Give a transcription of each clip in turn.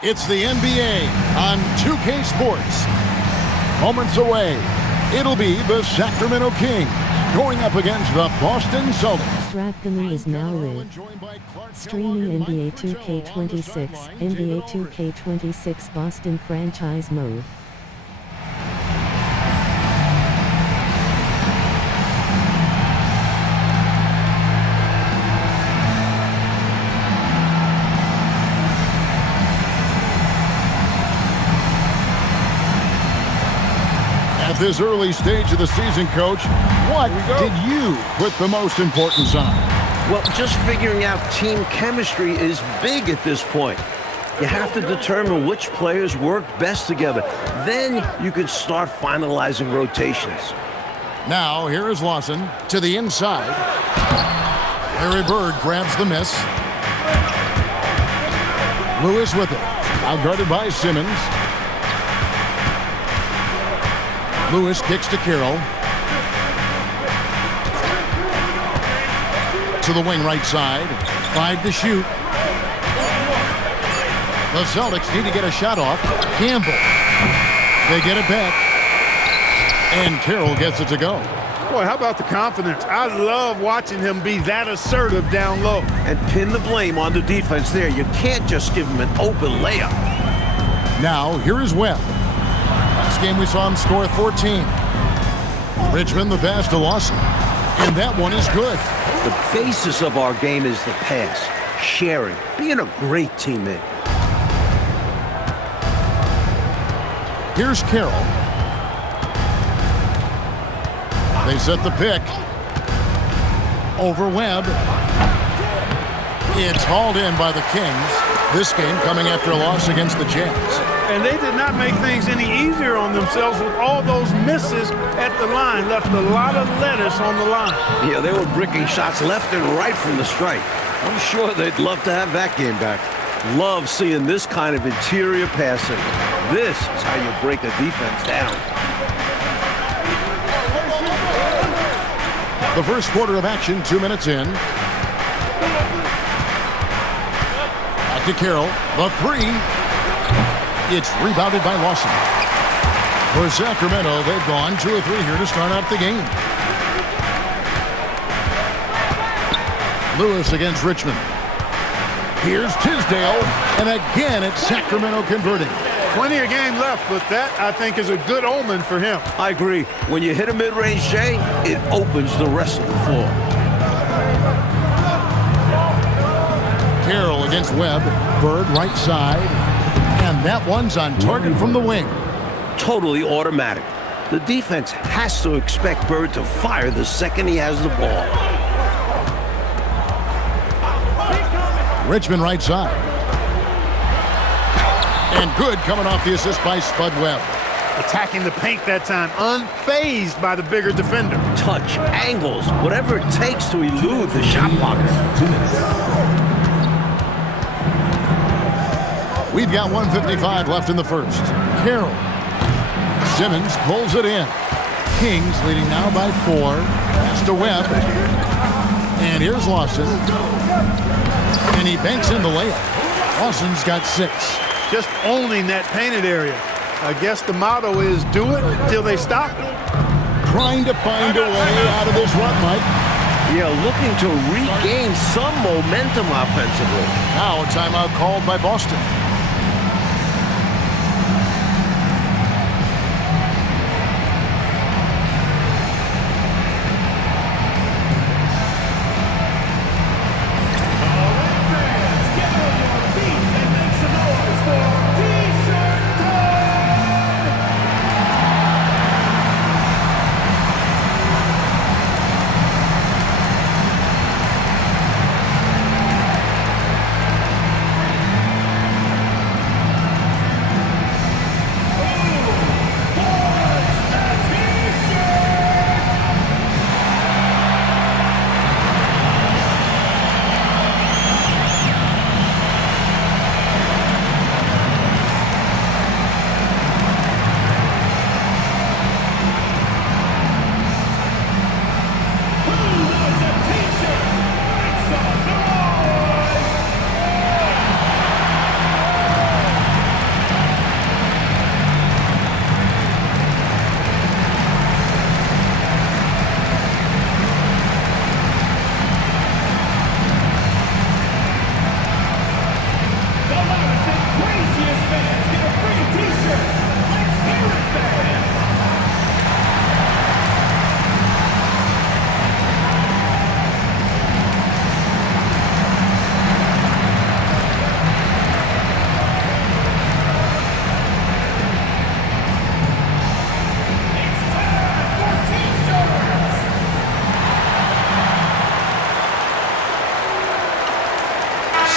It's the NBA on 2K Sports. Moments away, it'll be the Sacramento Kings going up against the Boston Celtics. Draftgamy is now live. Streaming NBA 2K26, NBA 2K26 Boston franchise mode. At this early stage of the season, Coach, what did you put the most importance on? Well, just figuring out team chemistry is big at this point. You have to determine which players work best together. Then you can start finalizing rotations. Now, here is Lawson to the inside. Larry Bird grabs the miss. Lewis with it. Now guarded by Simmons. Lewis kicks to Carroll. To the wing right side. 5 to shoot. The Celtics need to get a shot off. Campbell. They get it back. And Carroll gets it to go. Boy, how about the confidence? I love watching him be that assertive down low. And pin the blame on the defense there. You can't just give him an open layup. Now, here is Webb. Last game we saw him score 14. Richmond the pass to Lawson. And that one is good. The basis of our game is the pass, sharing, being a great teammate. Here's Carroll. They set the pick. Over Webb. It's hauled in by the Kings. This game coming after a loss against the Jazz. And they did not make things any easier on themselves with all those misses at the line. Left a lot of lettuce on the line. Yeah, they were bricking shots left and right from the stripe. I'm sure they'd love to have that game back. Love seeing this kind of interior passing. This is how you break a defense down. The first quarter of action, 2 minutes in. Back to Carroll. The three. It's rebounded by Lawson. For Sacramento, they've gone 2 of 3 here to start out the game. Lewis against Richmond. Here's Tisdale, and again it's Sacramento converting. Plenty of game left, but that, I think, is a good omen for him. I agree. When you hit a mid-range J, it opens the rest of the floor. Carroll against Webb. Bird right side. And that one's on target from the wing. Totally automatic. The defense has to expect Bird to fire the second he has the ball. Richmond right side. And good coming off the assist by Spud Webb. Attacking the paint that time, unfazed by the bigger defender. Touch, angles, whatever it takes to elude the shot blocker. We've got 1:55 left in the first. Carroll. Simmons pulls it in. Kings leading now by 4. Pass to Webb. And here's Lawson. And he banks in the layup. Lawson's got 6. Just owning that painted area. I guess the motto is do it till they stop it. Trying to find a way out of this run, Mike. Yeah, looking to regain some momentum offensively. Now a timeout called by Boston.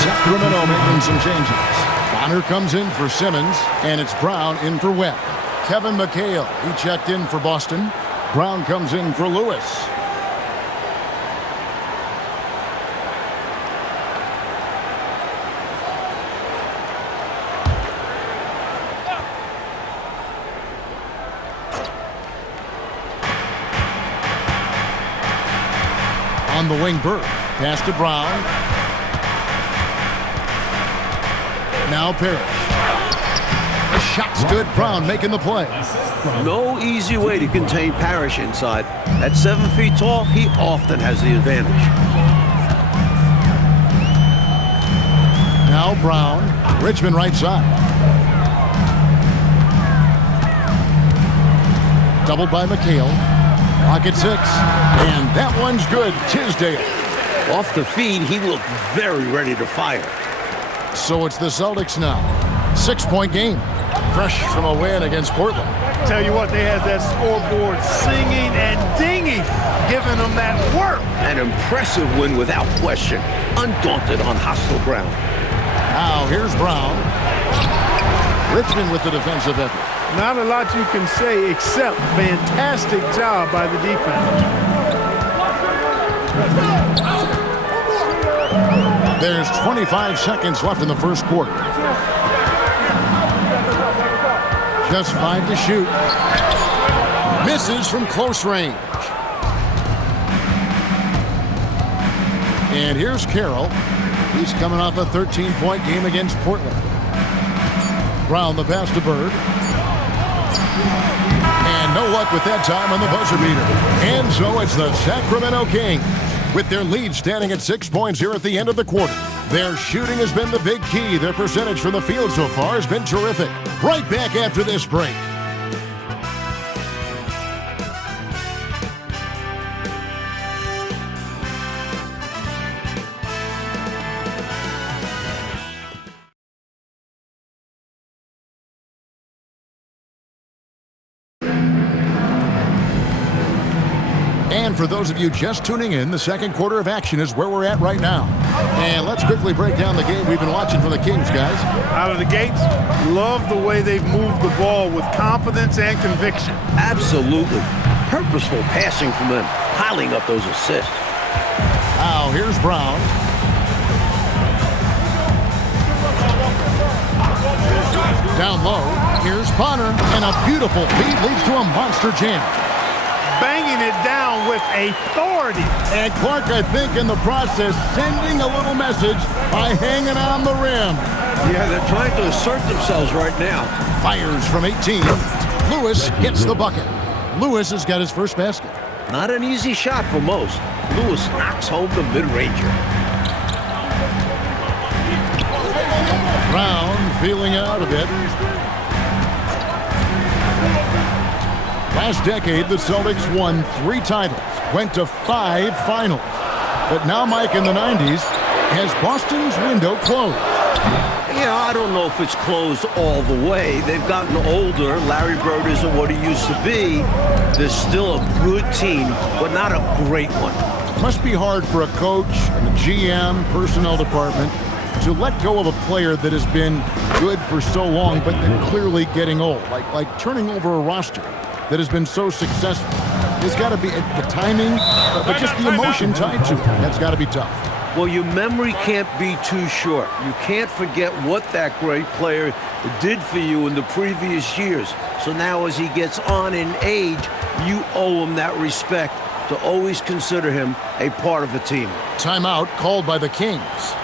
Sacramento making some changes. Bonner comes in for Simmons, and it's Brown in for Webb. Kevin McHale, he checked in for Boston. Brown comes in for Lewis. On the wing, Bird. Pass to Brown. Now Parrish. The shot's good. Brown making the play. No easy way to contain Parrish inside. At 7 feet tall, he often has the advantage. Now Brown. Richmond right side. Doubled by McHale. Clock at 6. And that one's good. Tisdale. Off the feed, he looked very ready to fire. So it's the Celtics now. 6-point game. Fresh from a win against Portland. Tell you what, they had that scoreboard singing and dinging, giving them that work. An impressive win without question. Undaunted on hostile ground. Now here's Brown. Richmond with the defensive effort. Not a lot you can say except fantastic job by the defense. There's 25 seconds left in the first quarter. Just 5 to shoot. Misses from close range. And here's Carroll. He's coming off a 13-point game against Portland. Brown the pass to Bird. And no luck with that time on the buzzer beater. And so it's the Sacramento Kings with their lead standing at 6 points here at the end of the quarter. Their shooting has been the big key. Their percentage from the field so far has been terrific. Right back after this break. And for those of you just tuning in, the second quarter of action is where we're at right now. And let's quickly break down the game we've been watching for the Kings, guys. Out of the gates, love the way they've moved the ball with confidence and conviction. Absolutely. Purposeful passing from them, piling up those assists. Now, here's Brown. Down low, here's Bonner, and a beautiful feed leads to a monster jam. Banging it down with authority. And Clark, I think, in the process, sending a little message by hanging on the rim. Yeah, they're trying to assert themselves right now. Fires from 18. Lewis gets the bucket. Lewis has got his first basket. Not an easy shot for most. Lewis knocks home the mid-ranger. Brown feeling out a bit. Last decade, the Celtics won 3 titles, went to 5 finals. But now, Mike, in the 90s, has Boston's window closed? Yeah, I don't know if it's closed all the way. They've gotten older. Larry Bird isn't what he used to be. They're still a good team, but not a great one. Must be hard for a coach and the GM, personnel department, to let go of a player that has been good for so long, but then clearly getting old, like turning over a roster that has been so successful. There's got to be the timing, but just the emotion tied to it. That's got to be tough. Well, your memory can't be too short. You can't forget what that great player did for you in the previous years. So now as he gets on in age, you owe him that respect to always consider him a part of the team. Timeout called by the Kings.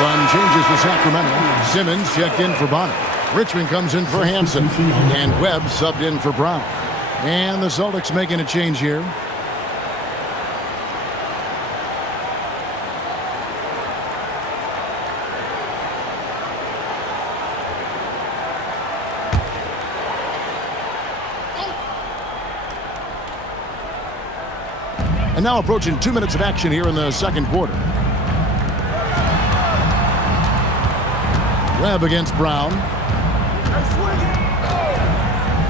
Some changes for Sacramento. Simmons checked in for Bonner. Richmond comes in for Hansen. And Webb subbed in for Brown. And the Celtics making a change here. And now approaching 2 minutes of action here in the second quarter. Webb against Brown.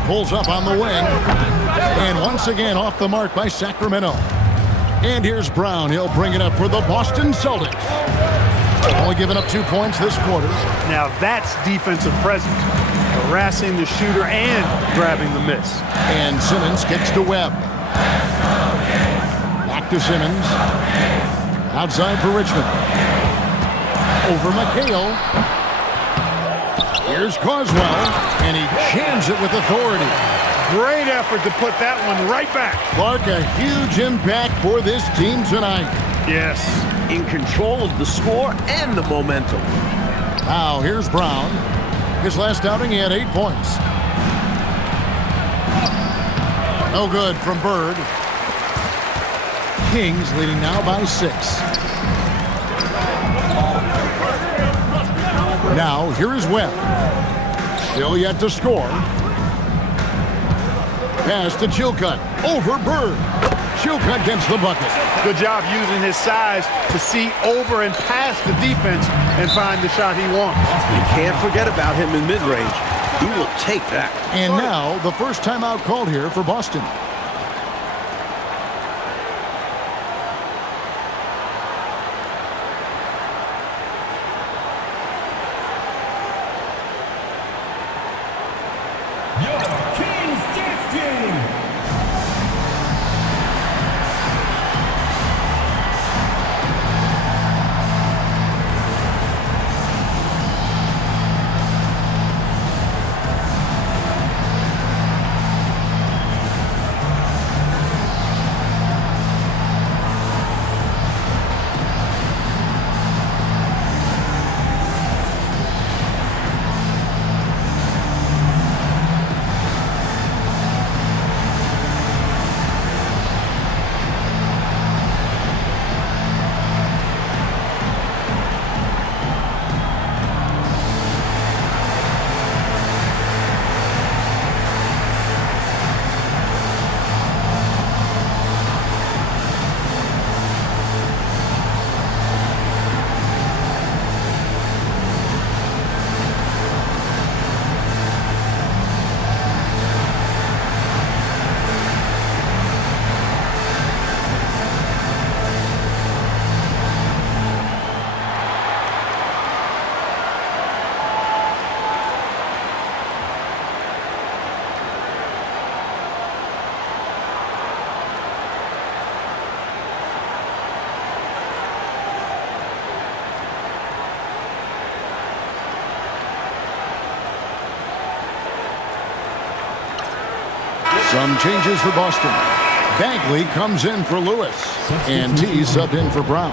Pulls up on the wing. And once again off the mark by Sacramento. And here's Brown. He'll bring it up for the Boston Celtics. Only giving up 2 points this quarter. Now that's defensive presence. Harassing the shooter and grabbing the miss. And Simmons kicks to Webb. Back to Simmons. Outside for Richmond. Over McHale. Here's Carswell, and he jams it with authority. Great effort to put that one right back. Clark, a huge impact for this team tonight. Yes. In control of the score and the momentum. Now, here's Brown. His last outing, he had 8 points. No good from Bird. Kings leading now by 6. Now, here is Webb. Still yet to score. Pass to Chilcutt. Over Bird. Chilcutt gets the bucket. Good job using his size to see over and past the defense and find the shot he wants. You can't forget about him in mid-range. He will take that. And now, the first timeout called here for Boston. Some changes for Boston. Bagley comes in for Lewis. And T subbed in for Brown.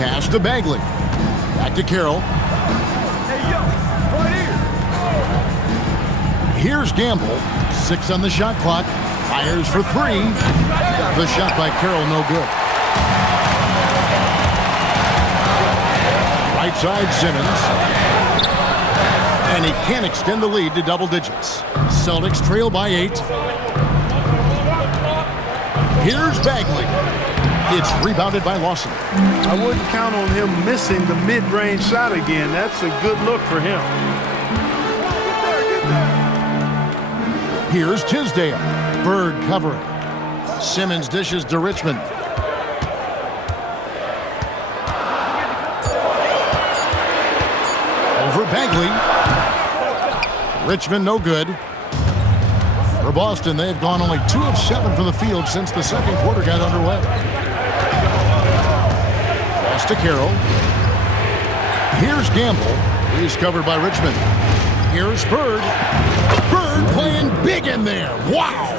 Pass to Bagley. Back to Carroll. Here's Gamble. 6 on the shot clock. Fires for 3. The shot by Carroll, no good. Right side, Simmons. And he can't extend the lead to double digits. Celtics trail by 8. Here's Bagley. It's rebounded by Lawson. I wouldn't count on him missing the mid-range shot again. That's a good look for him. Here's Tisdale. Bird covering. Simmons dishes to Richmond. Over Bagley. Richmond no good. For Boston, they've gone only 2 of 7 from the field since the second quarter got underway. Pass to Carroll. Here's Gamble. He's covered by Richmond. Here's Bird. Bird playing big in there. Wow!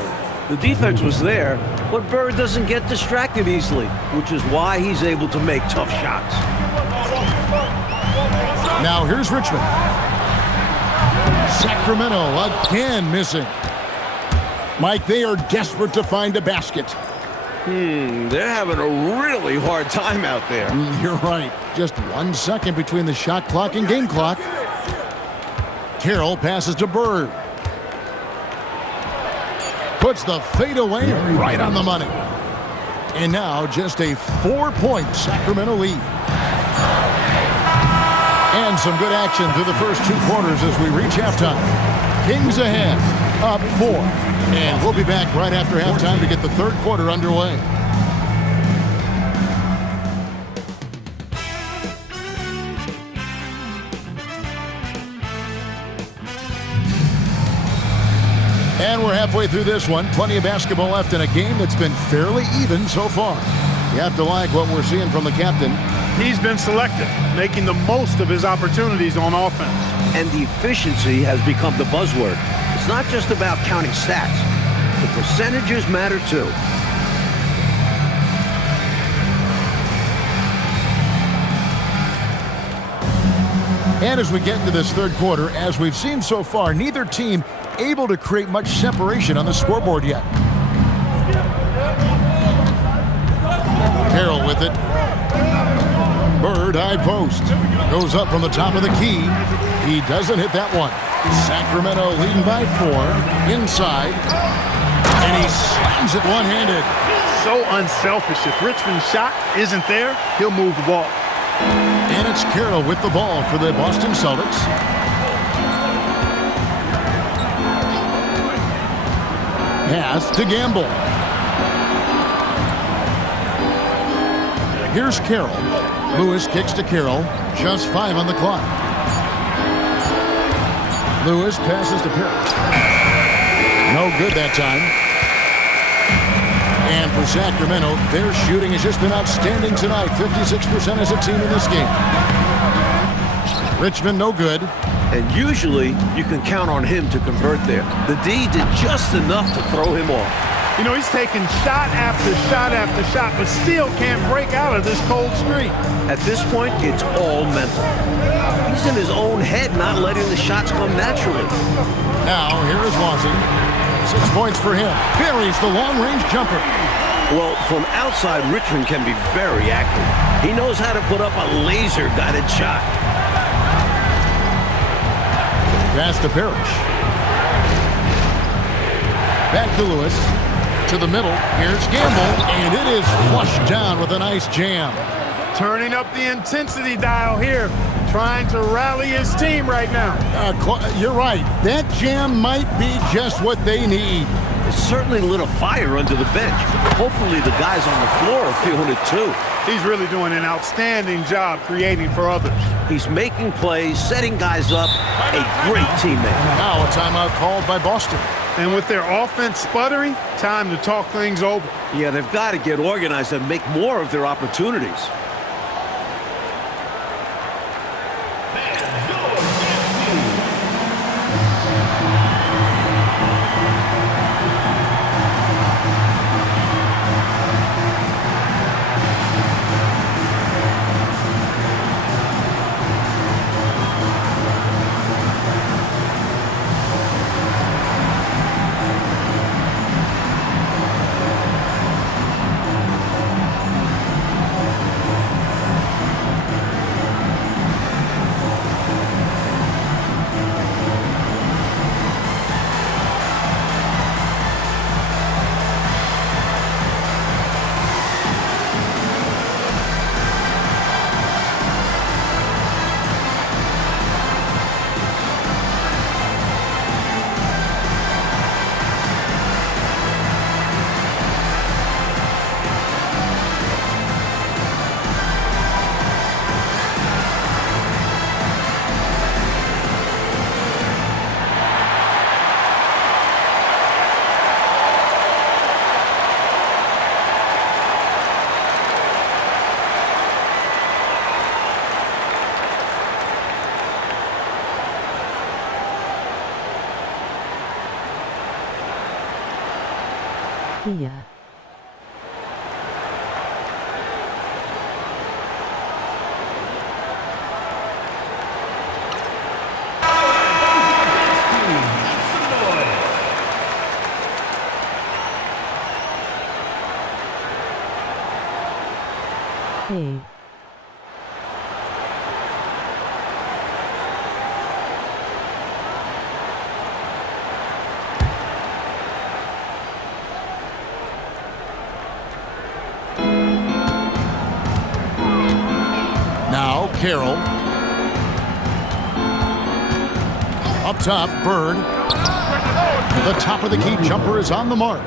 The defense was there, but Bird doesn't get distracted easily, which is why he's able to make tough shots. Now here's Richmond. Sacramento again missing. Mike, they are desperate to find a basket. They're having a really hard time out there. You're right. Just 1 second between the shot clock and game clock. Carroll passes to Bird. Puts the fadeaway right on the money. And now just a 4-point Sacramento lead. And some good action through the first 2 quarters as we reach halftime. Kings ahead, up 4. And we'll be back right after halftime to get the third quarter underway. And we're halfway through this one. Plenty of basketball left in a game that's been fairly even so far. You have to like what we're seeing from the captain. He's been selective, making the most of his opportunities on offense. And efficiency has become the buzzword. It's not just about counting stats. The percentages matter too. And as we get into this third quarter, as we've seen so far, neither team able to create much separation on the scoreboard yet. Carroll with it. Bird, high post. Goes up from the top of the key. He doesn't hit that one. Sacramento leading by 4. Inside. And he slams it one-handed. So unselfish. If Richmond's shot isn't there, he'll move the ball. And it's Carroll with the ball for the Boston Celtics. Pass to Gamble. Here's Carroll. Lewis kicks to Carroll. Just 5 on the clock. Lewis passes to Parrish. No good that time. And for Sacramento, their shooting has just been outstanding tonight. 56% as a team in this game. Richmond, no good. And usually, you can count on him to convert there. The D did just enough to throw him off. You know, he's taking shot after shot after shot, but still can't break out of this cold streak. At this point, it's all mental. He's in his own head, not letting the shots come naturally. Now, here is Lawson. 6 points for him. Buries the long-range jumper. Well, from outside, Richmond can be very accurate. He knows how to put up a laser-guided shot. Pass to Parrish. Back to Lewis. To the middle. Here's Gamble. And it is flushed down with a nice jam. Turning up the intensity dial here. Trying to rally his team right now. You're right. That jam might be just what they need. It certainly lit a fire under the bench. Hopefully the guys on the floor are feeling it too. He's really doing an outstanding job creating for others. He's making plays, setting guys up. A great teammate. Now a timeout called by Boston. And with their offense sputtering, time to talk things over. Yeah, they've got to get organized and make more of their opportunities. Pia. Hey. Now Carroll. Up top, Bird. The top of the key jumper is on the mark.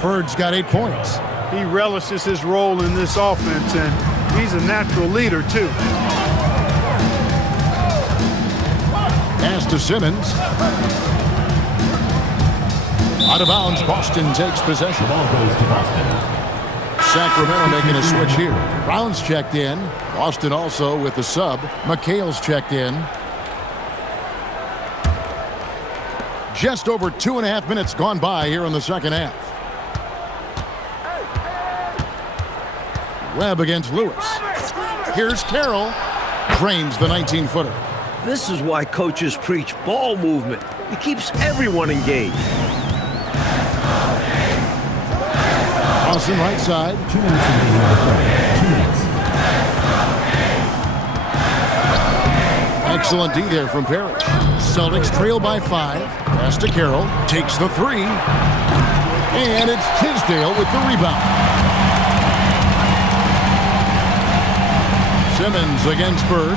Bird's got 8 points. He relishes his role in this offense, and he's a natural leader, too. Pass to Simmons. Out of bounds, Boston takes possession. Ball goes to Boston. Sacramento making a switch here. Brown's checked in. Boston also with the sub. McHale's checked in. Just over 2.5 minutes gone by here in the second half. Webb against Lewis. Here's Carroll. Drains the 19-footer. This is why coaches preach ball movement. It keeps everyone engaged. Boston right side. 2 minutes remaining on the play. 2 minutes. Excellent D there from Parrish. Celtics trail by 5. Pass to Carroll. Takes the 3. And it's Tisdale with the rebound. Simmons against Bird.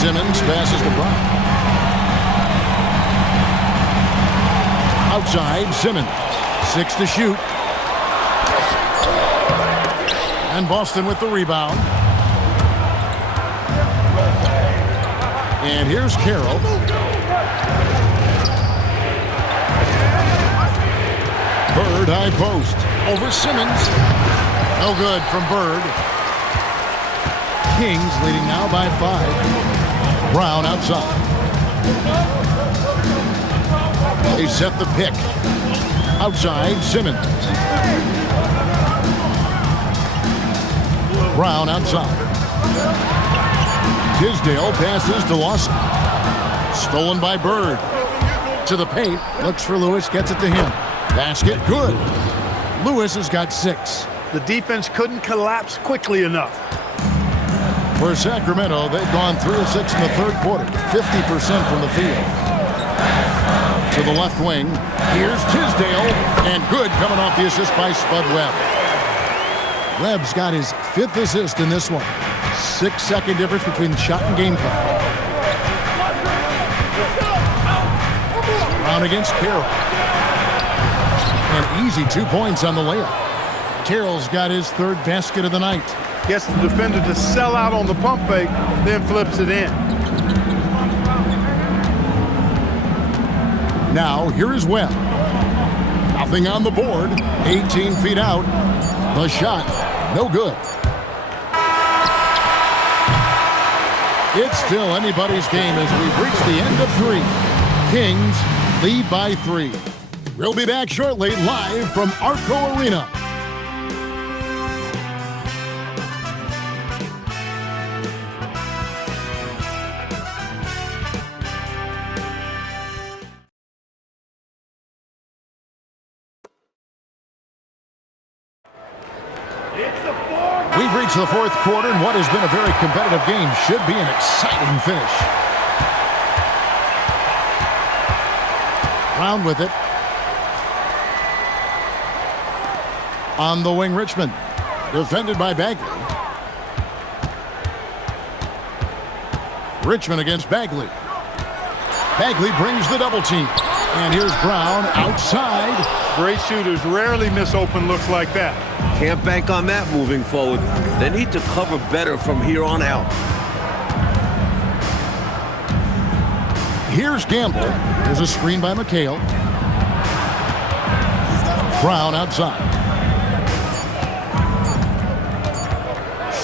Simmons passes to Brown. Outside, Simmons. 6 to shoot. And Boston with the rebound. And here's Carroll. Bird high post. Over Simmons. No good from Bird. Kings leading now by 5. Brown outside. They set the pick. Outside, Simmons. Brown outside. Tisdale passes to Lawson. Stolen by Bird. To the paint. Looks for Lewis. Gets it to him. Basket good. Lewis has got 6. The defense couldn't collapse quickly enough. For Sacramento, they've gone 3 of 6 in the third quarter. 50% from the field. To the left wing. Here's Tisdale. And good coming off the assist by Spud Webb. Webb's got his 5th assist in this one. 6-second difference between shot and game clock. Brown against Carroll. An easy 2 points on the layup. Carroll's got his 3rd basket of the night. Gets the defender to sell out on the pump fake, then flips it in. Now, here is Webb. Nothing on the board. 18 feet out. The shot, no good. It's still anybody's game as we've reached the end of 3. Kings lead by 3. We'll be back shortly, live from Arco Arena. We've reached the 4th quarter, and what has been a very competitive game should be an exciting finish. Brown with it. On the wing, Richmond. Defended by Bagley. Richmond against Bagley. Bagley brings the double team. And here's Brown outside. Great shooters rarely miss open looks like that. Can't bank on that moving forward. They need to cover better from here on out. Here's Gamble. There's a screen by McHale. Brown outside.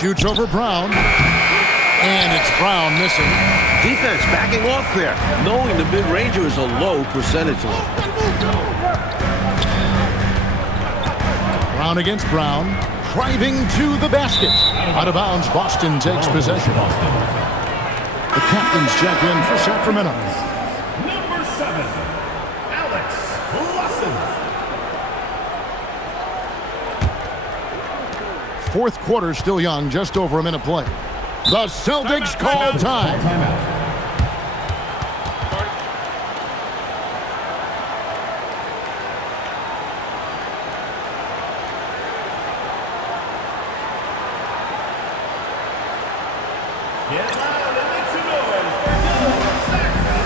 Shoots over Brown. And it's Brown missing. Defense backing off there, knowing the mid-ranger is a low percentage. Brown against Brown. Driving to the basket. Out of bounds, Boston takes possession. Boston. The captains check in for Sacramento. Number 7, Alex Lawson. Fourth quarter still young, just over a minute play. The Celtics call time. Timeout. Get loud and make some noise for your Sacramento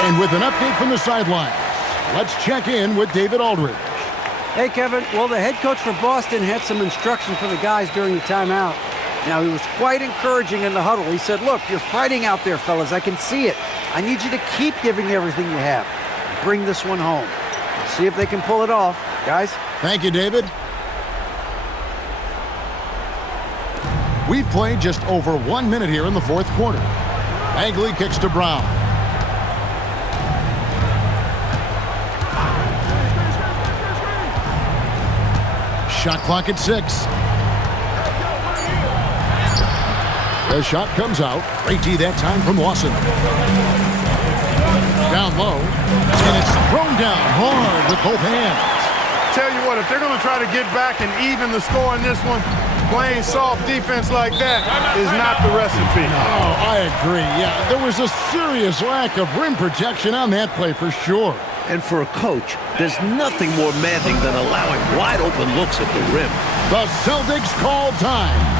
And with an update from the sidelines, let's check in with David Aldridge. Hey, Kevin. Well, the head coach for Boston had some instruction for the guys during the timeout. Now, he was quite encouraging in the huddle. He said, look, you're fighting out there, fellas. I can see it. I need you to keep giving everything you have. Bring this one home. See if they can pull it off. Guys? Thank you, David. We've played just over 1 minute here in the fourth quarter. Bagley kicks to Brown. Shot clock at 6. The shot comes out. Great D that time from Lawson. Down low. And it's thrown down hard with both hands. Tell you what, if they're going to try to get back and even the score in this one, playing soft defense like that is not the recipe. Oh, I agree. Yeah, there was a serious lack of rim protection on that play for sure. And for a coach, there's nothing more maddening than allowing wide open looks at the rim. The Celtics call time.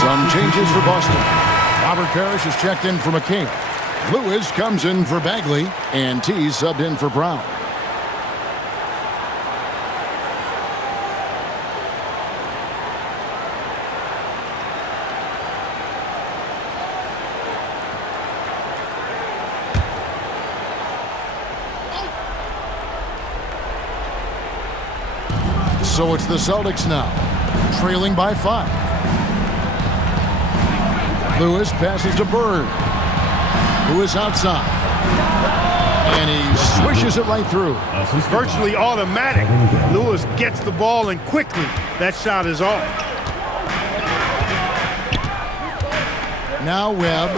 Some changes for Boston. Robert Parrish is checked in for McCain. Lewis comes in for Bagley, and T subbed in for Brown. So it's the Celtics now, trailing by 5. Lewis passes to Bird. Lewis outside. And he swishes it right through. It's virtually automatic. Lewis gets the ball, and quickly that shot is off. Now Webb.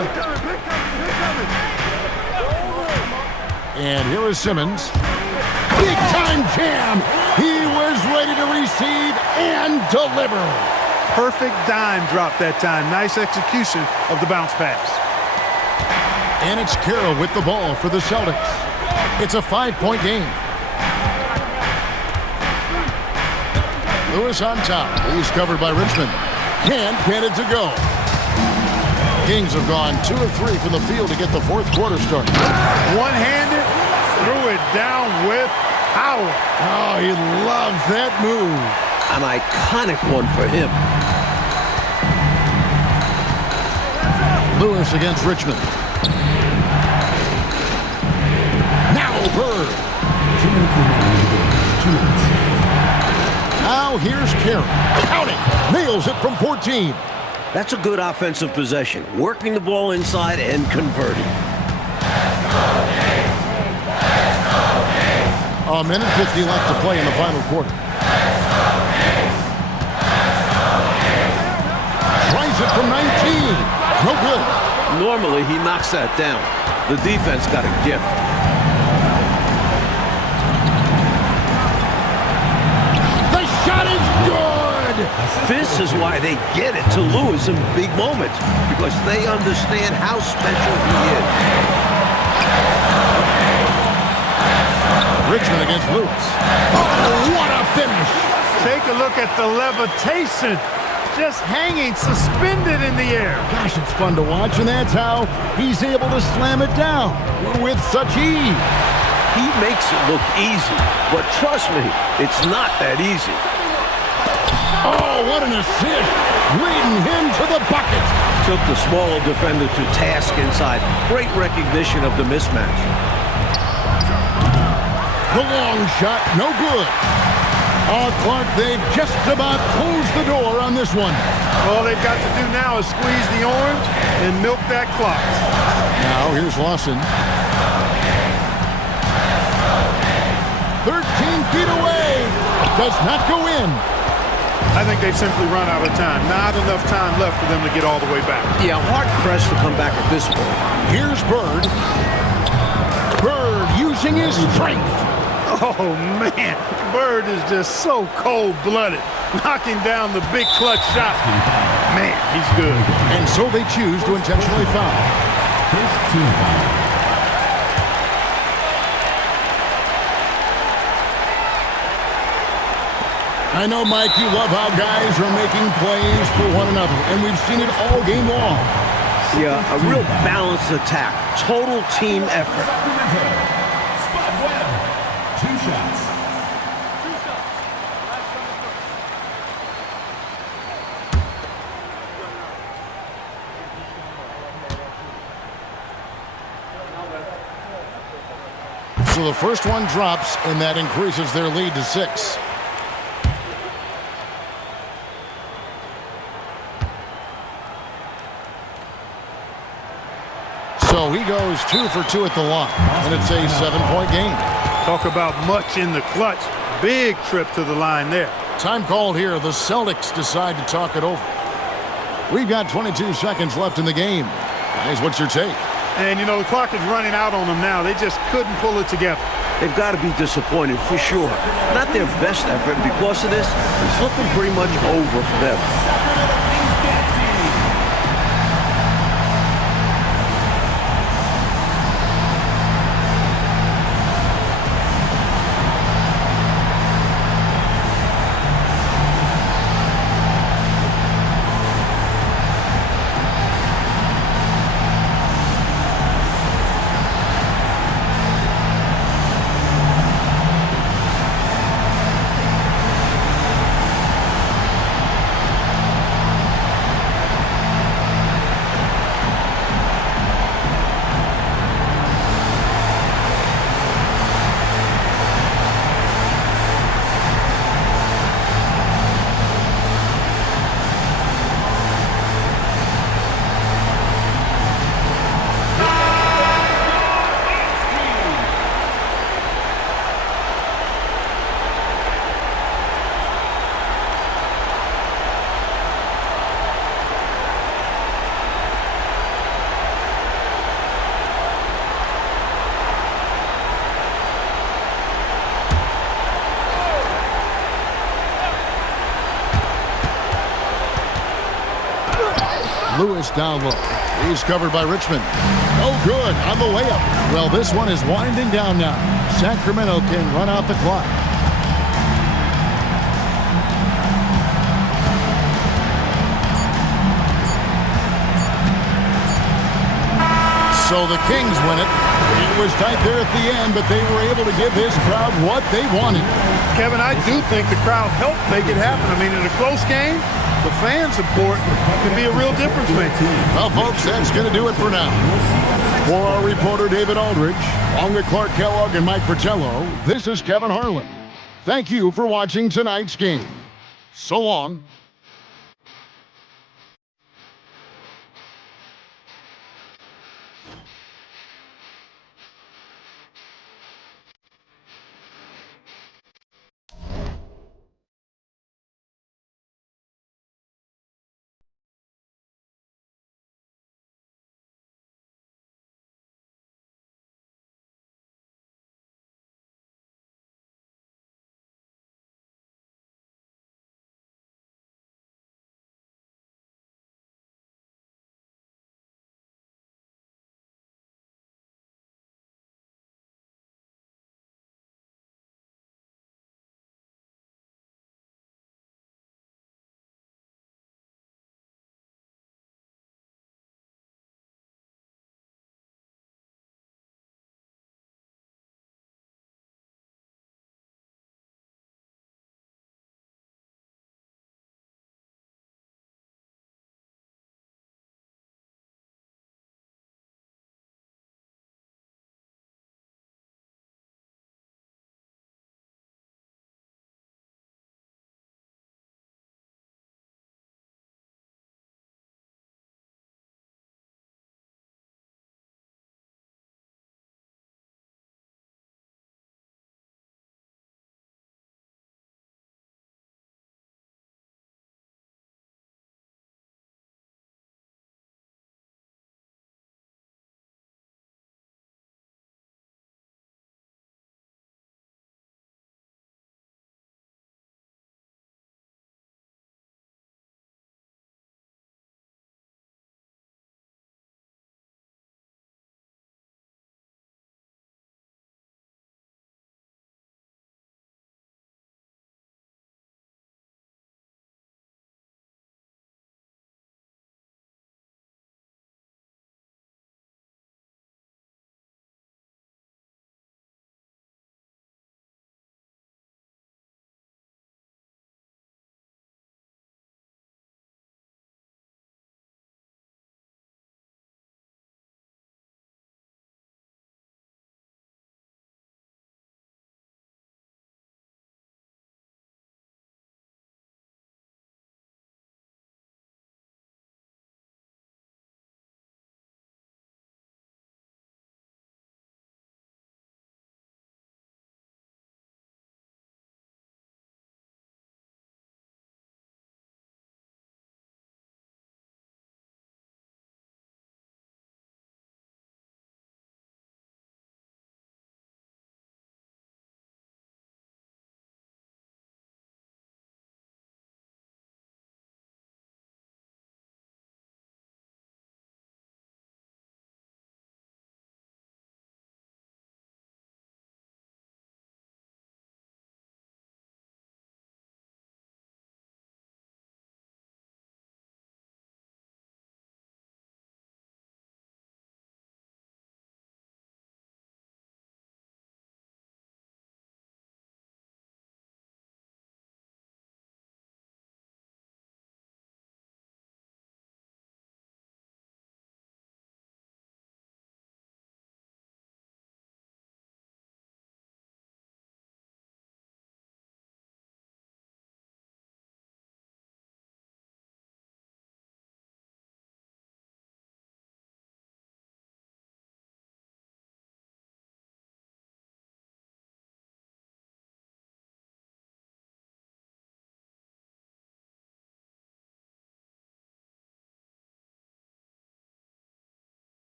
And here is Simmons. Big time jam. He was ready to receive and deliver. Perfect dime drop that time. Nice execution of the bounce pass. And it's Carroll with the ball for the Celtics. It's a 5-point game. Lewis on top. He's covered by Richmond. And panted to go. Kings have gone 2 of 3 from the field to get the fourth quarter started. One-handed, threw it down with power. Oh, he loves that move. An iconic one for him. Lewis against Richmond. Now Bird. Now here's Carroll. Counting. Nails it from 14. That's a good offensive possession. Working the ball inside and converting. A minute 50 left to play in the final quarter. Tries it from 19. No good. Normally, he knocks that down. The defense got a gift. The shot is good. This is why they get it to Lewis in big moments, because they understand how special he is. Richmond against Lewis. Oh, what a finish. Take a look at the levitation. Just hanging, suspended in the air. Gosh, it's fun to watch, and that's how he's able to slam it down with such ease. He makes it look easy, but trust me, it's not that easy. Oh, what an assist. Leading him to the bucket. Took the smaller defender to task inside. Great recognition of the mismatch. The long shot, no good. Clark, they've just about closed the door on this one. All they've got to do now is squeeze the orange and milk that clock. Now here's Lawson. 13 feet away. Does not go in. I think they've simply run out of time. Not enough time left for them to get all the way back. Yeah, hard-pressed to come back at this point. Here's Bird. Bird using his strength. Oh, man. Bird is just so cold-blooded, knocking down the big clutch shot. Man, he's good. And so they choose to intentionally foul. First team foul. I know, Mike, you love how guys are making plays for one another, and we've seen it all game long. Yeah, a real balanced attack. Total team effort. Spud Webb. 2 shots. So the first one drops, and that increases their lead to 6. So he goes 2 for 2 at the line, and it's a 7-point game. Talk about much in the clutch. Big trip to the line there. Time called here. The Celtics decide to talk it over. We've got 22 seconds left in the game. Guys, what's your take? And, you know, the clock is running out on them now. They just couldn't pull it together. They've got to be disappointed for sure. Not their best effort, and because of this, it's looking pretty much over for them. Lewis down low. He's covered by Richmond. Oh, good on the layup. Well, this one is winding down now. Sacramento can run out the clock. So the Kings win it. It was tight there at the end, but they were able to give his crowd what they wanted. Kevin, I do think the crowd helped make it happen. I mean, in a close game, the fan support can be a real difference maker. Well, folks, that's going to do it for now. For our reporter, David Aldridge, along with Clark Kellogg and Mike Fratello, this is Kevin Harlan. Thank you for watching tonight's game. So long.